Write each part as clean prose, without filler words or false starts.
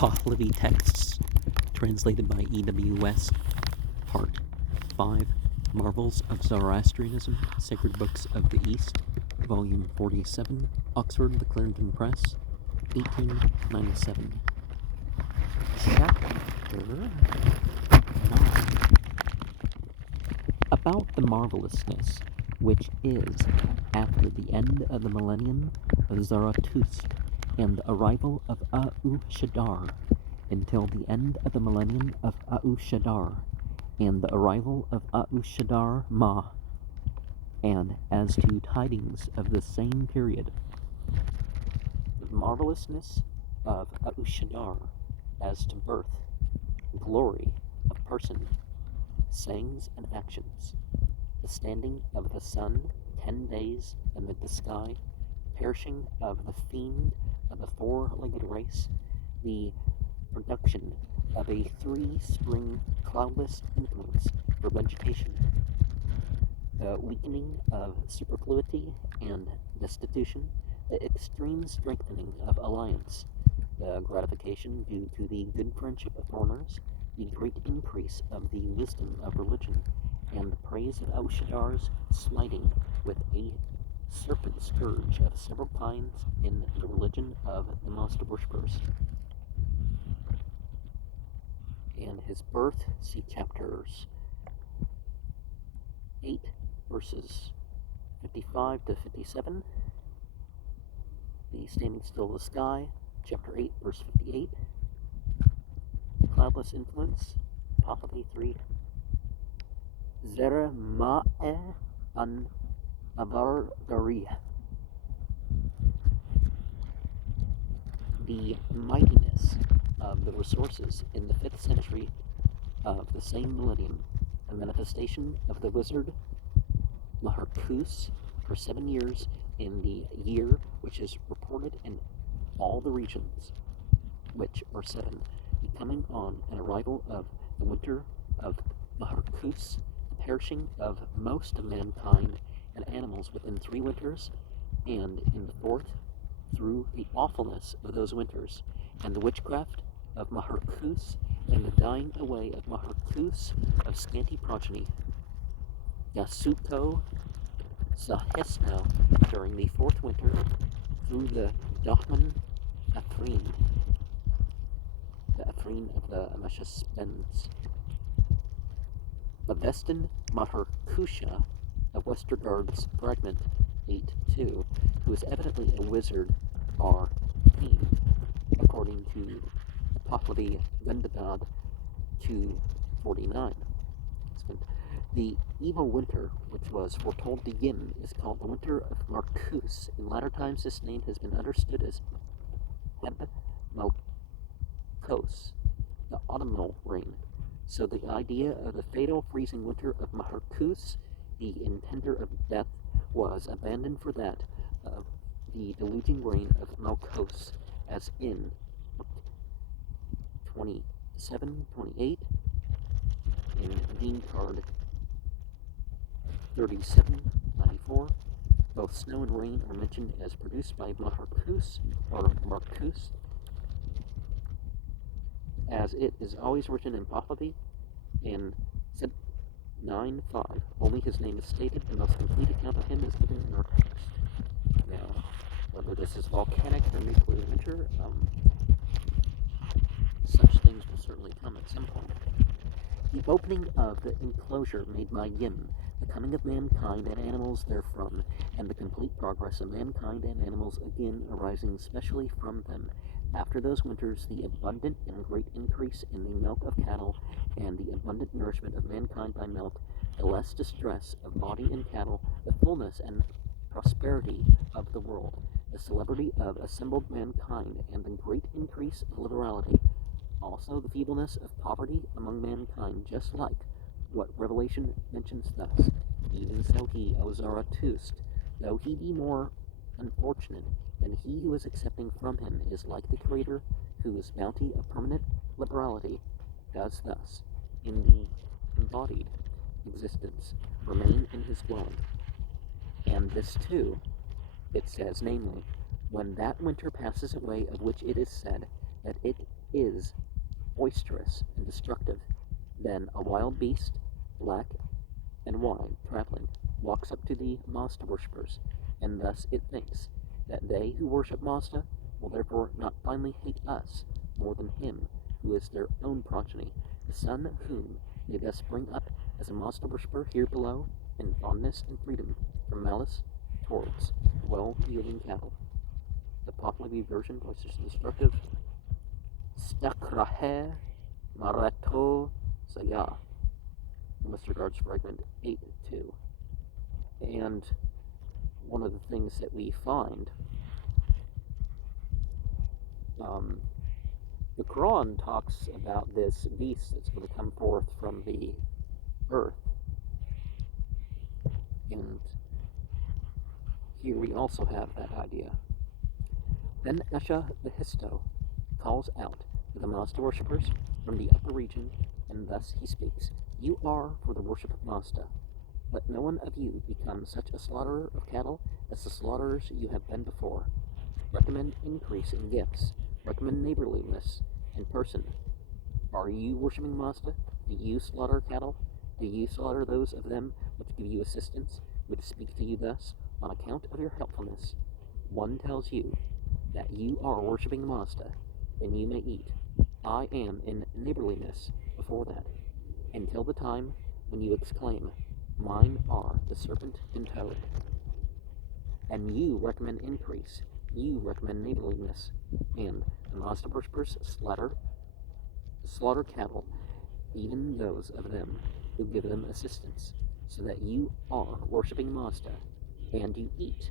Pahlavi texts, translated by E.W. West, Part 5, Marvels of Zoroastrianism, Sacred Books of the East, Volume 47, Oxford, The Clarendon Press, 1897. Chapter 9. About the marvelousness which is, after the end of the millennium of Zarathustra, and the arrival of Shaddar, until the end of the millennium of Shaddar, and the arrival of Shaddar Ma, and as to tidings of the same period. The marvelousness of Shaddar as to birth, glory of person, sayings and actions, the standing of the sun 10 days amid the sky, perishing of the fiend of the four-legged race, the production of a 3-spring cloudless influence for vegetation, the weakening of superfluity and destitution, the extreme strengthening of alliance, the gratification due to the good friendship of foreigners, the great increase of the wisdom of religion, and the praise of Shaddar's smiting with a serpent scourge of several kinds in the religion of the monster worshippers. And his birth, see chapters 8, verses 55 to 57. The standing still of the sky, chapter 8, verse 58. The cloudless influence, Pahlavi 3. Zera ma'e an Avargariya. The mightiness of the resources in the 5th century of the same millennium, a manifestation of the wizard Maharkus for 7 years in the year which is reported in all the regions, which are 7, becoming on an arrival of the winter of Maharkus, perishing of most of mankind and animals within 3 winters, and in the 4th, through the awfulness of those winters, and the witchcraft of Maharkus, and the dying away of Maharkus of scanty progeny. Yasuko Sahesno during the 4th winter, through the Dahman Afrin, the Afrin of the Amashasbens. The Vestin Maharkusha of Westergaard's fragment 8.2, who is evidently a wizard, are themed, according to Pahlavi Vendadad 249. The evil winter, which was foretold to Yin, is called the winter of Markus. In latter times, this name has been understood as Heb Malkos, the autumnal rain. So the idea of the fatal freezing winter of Maharkus, the intender of death, was abandoned for that of the deluging rain of Malkos, as in 27-28 in Dean Card 37-94. Both snow and rain are mentioned as produced by Maharkus or Markus, as it is always written in Pahlavi in 9.5. Only his name is stated. The most complete account of him is given in our text. Now, whether this is volcanic or nuclear winter, such things will certainly come at some point. The opening of the enclosure made by Yin, the coming of mankind and animals therefrom, and the complete progress of mankind and animals again arising specially from them. After those winters, the abundant and great increase in the milk of cattle, and the abundant nourishment of mankind by milk, the less distress of body and cattle, the fullness and prosperity of the world, the celebrity of assembled mankind, and the great increase of liberality, also the feebleness of poverty among mankind, just like what Revelation mentions thus. Even so he, O Zarathustra, though he be more unfortunate than he who is accepting from him, is like the Creator, whose bounty of permanent liberality does thus, in the embodied existence, remain in his dwelling. And this too, it says, namely, when that winter passes away of which it is said, that it is boisterous and destructive, then a wild beast, black and wide, traveling, walks up to the Mazda worshippers, and thus it thinks that they who worship Mazda will therefore not finally hate us more than him who is their own progeny, the son of whom they thus bring up as a Mazda worshipper here below in fondness and freedom from malice towards well-yielding cattle. The Pahlavi version voices destructive Stakrahe Marato Saya. With regards fragment 8-2. And one of the things that we find, the Quran talks about this beast that's going to come forth from the earth. And here we also have that idea. Then Esha the Histo calls out to the Mazda worshippers from the upper region, and thus he speaks. You are for the worship of Mazda. Let no one of you become such a slaughterer of cattle as the slaughterers you have been before. Recommend increase in gifts. Recommend neighborliness in person. Are you worshiping Mazda? Do you slaughter cattle? Do you slaughter those of them which give you assistance, which speak to you thus, on account of your helpfulness? One tells you that you are worshiping Mazda, and you may eat. I am in neighborliness before that, until the time when you exclaim, mine are the serpent and toad. And you recommend increase, you recommend neighborliness, and the Mazda worshippers slaughter cattle, even those of them who give them assistance, so that you are worshiping Mazda, and you eat.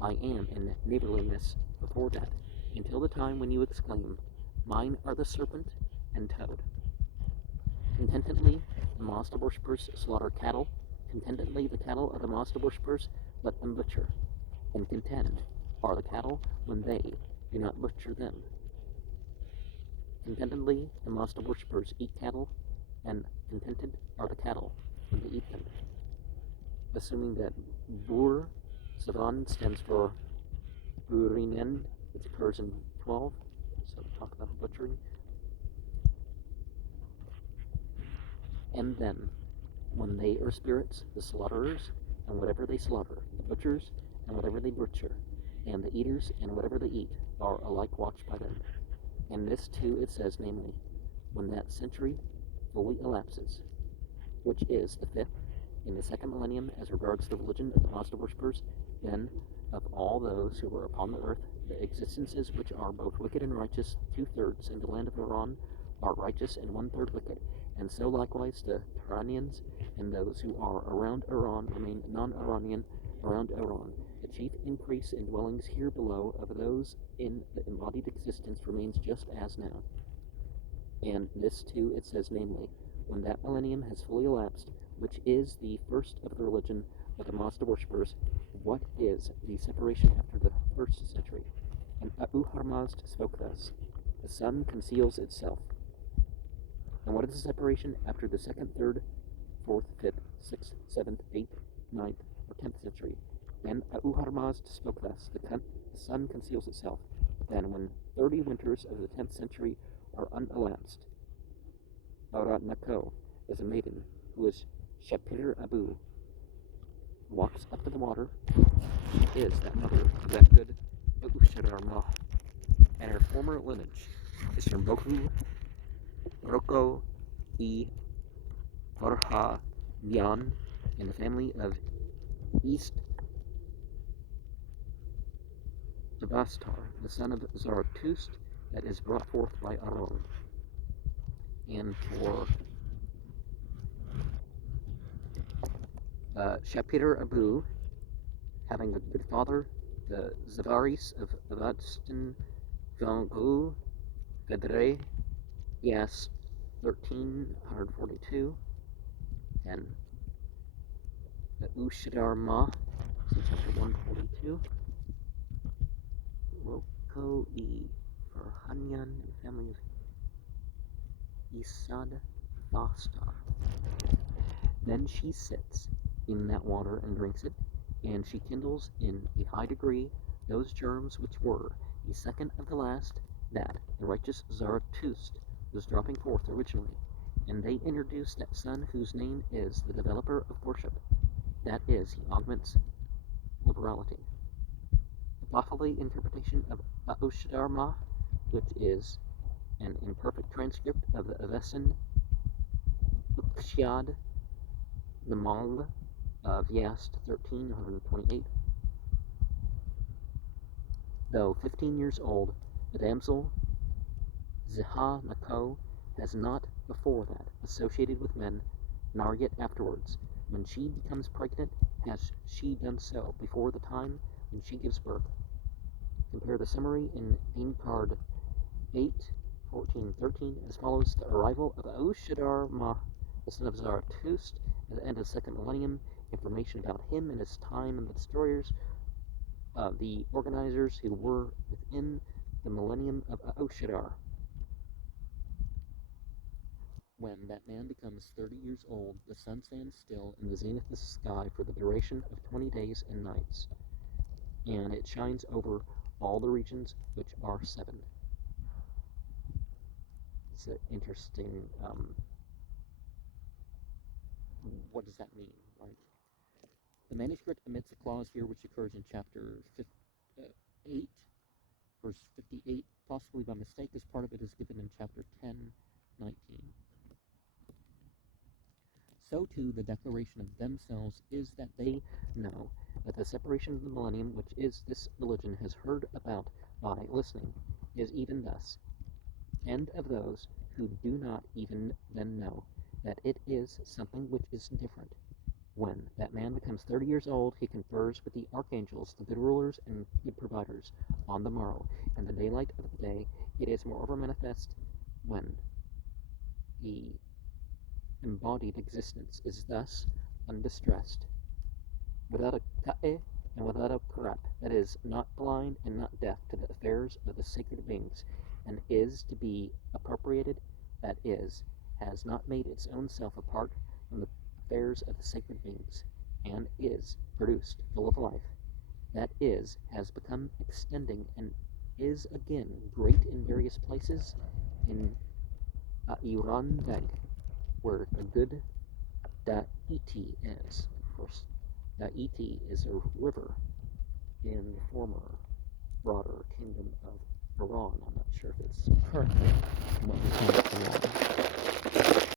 I am in neighborliness before that, until the time when you exclaim, mine are the serpent and toad. Contentedly, the Mazda worshippers slaughter cattle. Contentedly, the cattle of the Mazda worshippers let them butcher. And content are the cattle when they do not butcher them. Contentedly, the Mazda worshippers eat cattle, and contented are the cattle when they eat them. Assuming that Bur Savan stands for Burinen, which occurs in 12, so we talk about butchering. And then, when they are spirits, the slaughterers, and whatever they slaughter, the butchers, and whatever they butcher, and the eaters, and whatever they eat, are alike watched by them. And this too it says, namely, when that century fully elapses, which is the 5th, in the 2nd millennium, as regards the religion of the Mazda worshippers, then, of all those who are upon the earth, the existences which are both wicked and righteous, 2/3 in the land of Iran are righteous and 1/3 wicked, and so likewise the Iranians and those who are around Iran remain non-Iranian around Iran. The chief increase in dwellings here below of those in the embodied existence remains just as now. And this too it says, namely, when that millennium has fully elapsed, which is the first of the religion of the Mazda worshippers, what is the separation after the 1st century? And Abu Harmazd spoke thus, the sun conceals itself. And what is the separation after the 2nd, 3rd, 4th, 5th, 6th, 7th, 8th, 9th, or 10th century? And Abu Harmazd spoke thus, the sun conceals itself. Then when 30 winters of the 10th century are unelapsed, Aurat Nako is a maiden who is Shapir Abu, walks up to the water. She is that mother of that good Ushadar, and her former lineage is from Boku, Roko, Farha, Byan, in the family of East Devastar, the son of Zarathustra, that is brought forth by Aron. And for Shapir Abu, having a good father, the Zavaris of Avadistan, Vangu, Vedre, Yes, 1342, and the Ushadar Ma, so chapter 142, Roko for Hanyan, the family of Isad Bastar. Then she sits in that water and drinks it, and she kindles in a high degree those germs which were the second of the last that the righteous Zarathustra was dropping forth originally, and they introduced that son whose name is the developer of worship. That is, he augments liberality. The Pahlavi interpretation of Aushadharma, which is an imperfect transcript of the Avesan Ukshyad Namang of Yast 1328. Though 15 years old, the damsel Ziha Nako has not before that associated with men, nor yet afterwards. When she becomes pregnant, has she done so before the time when she gives birth? Compare the summary in Aincard 8, 14, 13 as follows. The arrival of Aushadharma, the son of Zarathustra, at the end of the second millennium, information about him and his time and the destroyers, the organizers who were within the millennium of Aushadar. When that man becomes 30 years old, the sun stands still in the zenith of the sky for the duration of 20 days and nights, and it shines over all the regions, which are 7. It's an interesting, what does that mean, right? The manuscript omits a clause here which occurs in chapter 8, verse 58, possibly by mistake, as part of it is given in chapter 10, 19. So too the declaration of themselves is that they know that the separation of the millennium, which is this religion has heard about by listening, is even thus, and of those who do not even then know that it is something which is different. When that man becomes 30 years old, he confers with the archangels, the good rulers and good providers, on the morrow, and the daylight of the day. It is moreover manifest when the embodied existence is thus undistressed, without a ta'e and without a karat, that is, not blind and not deaf to the affairs of the sacred beings, and is to be appropriated, that is, has not made its own self apart from the affairs of the sacred beings, and is produced full of life, that is, has become extending, and is again great in various places, in Irandeg, where the good Da'iti is. Of course, Da'iti is a river in the former broader kingdom of Iran. I'm not sure if it's currently what we call Iran.